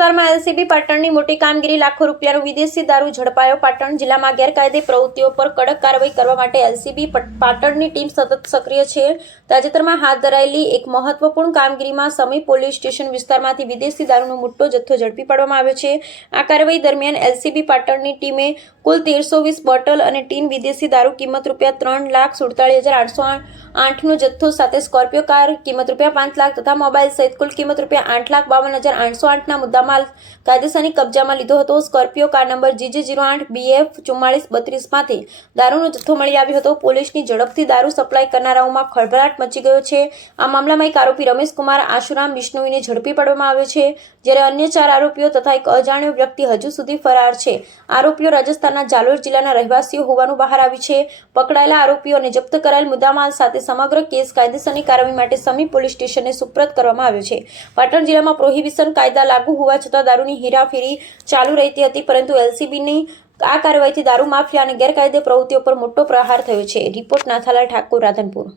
વિસ્તારમાં એલસીબી પાટણની મોટી કામગીરી લાખો રૂપિયાનો વિદેશી દારૂ ઝડપાયો. પાટણ જિલ્લામાં ગેરકાયદે પ્રવૃત્તિઓ પર કડક કાર્યવાહી કરવા માટે એલસીબી પટ- પાટણની ટીમ સતત સક્રિય છે. તાજેતરમાં હાથ ધરાયેલી એક મહત્વપૂર્ણ કામગીરીમાં સમી પોલીસ સ્ટેશન વિસ્તારમાંથી વિદેશી દારૂનો મોટો જથ્થો ઝડપી પાડવામાં આવ્યો છે. આ કાર્યવાહી દરમિયાન એલસીબી પાટણની ટીમે કુલ તેરસો વીસ બોટલ અને ટીન વિદેશી દારૂ કિંમત રૂપિયા ત્રણ લાખ સુડતાળીસ હજાર આઠસો આઠનો જથ્થો સાથે સ્કોર્પિયો કાર કિંમત રૂપિયા પાંચ લાખ તથા મોબાઈલ સહિત કુલ કિંમત રૂપિયા આઠ લાખ બાવન હજાર આઠસો આઠના મુદ્દામાલ કાયદેસરની કબજામાં લીધો હતો. Scorpio car number GJ zero આઠ બીએફ ચુમ્માળીસ બત્રીસમાંથી દારૂનો જથ્થો મળી આવ્યો હતો. પોલીસની ઝડપથી દારૂ સપ્લાય કરનારાઓમાં ખળભળાટ મચી ગયો છે. આ મામલામાં એક આરોપી રમેશ કુમાર આશુરામ બિશ્નોઈને ઝડપી પાડવામાં આવ્યો છે, જ્યારે અન્ય ચાર આરોપીઓ તથા એક અજાણ્યો વ્યક્તિ હજુ સુધી ફરાર છે. આરોપીઓ રાજસ્થાનના જાલોર જિલ્લાના રહેવાસીઓ હોવાનું બહાર આવ્યું છે. પકડાયેલા આરોપીઓ અને જપ્ત કરાયેલ મુદ્દામાલ સાથે સમગ્ર કેસ કાયદેસરની કાર્યવાહી માટે સમી પોલીસ સ્ટેશનને સુપ્રત કરવામાં આવ્યો છે. પાટણ જિલ્લામાં પ્રોહિબિશન કાયદા લાગુ હોવા છતાં દારૂની હેરાફેરી ચાલુ રહેતી હતી, પરંતુ એલસીબીની આ કાર્યવાહીથી દારૂ માફિયા અને ગેરકાયદે પ્રવૃત્તિઓ પર મોટો પ્રહાર થયો છે. રિપોર્ટ નાથાલાલ ઠાકોર, રાધનપુર.